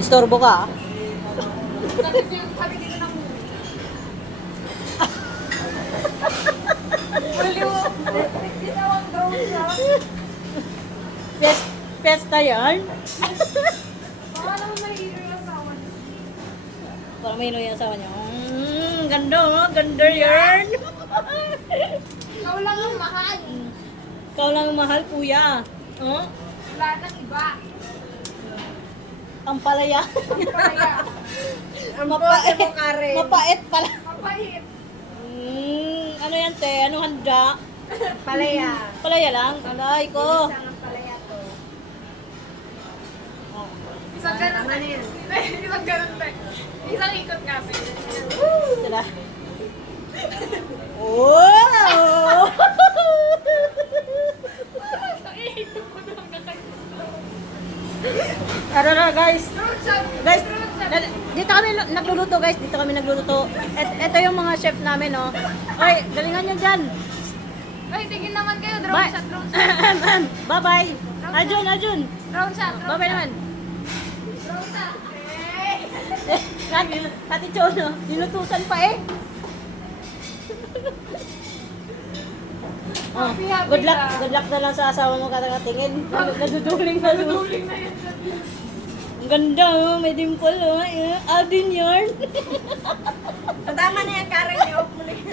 Istorbo ka. Sabi dito ng... Ginawang drone siya. Pesta yan. Baka naman mahihiro yung asawa niya. Parang may yung asawa niya. Ganda oh. Ganda yan. Ikaw lang ang mahal. Ikaw lang ang mahal, kuya. Oh? Wala nang iba. Ang palaya. Palaya. Mapait. Mapait pala. Mapait. Ano yan, te? Anong handa? Palaya. Palaya lang? Alay ko. Isang palaya to. Oh. Isang ganun. Isang ganun. Isang ikot nga. Sila. Wow! Ano na guys? Guys, dito kami nagluluto guys. Dito kami nagluluto. Ito yung mga chef namin, oh. Oy, galingan nyo dyan. Ay, tingin naman kayo. Drone Bye. shot, drone shot. Bye-bye. Arjun. Drone shot, drone Bye-bye shot. naman. Drone shot. Ate Chono, nilutusan pa eh. Oh, good luck na lang sa asawa mo katakatingin. Naduduling na doon. Duling na yan. Ang ganda oh, may dimple oh. Aldin yarn. Tama na yan, Karen. I-off mo na yan.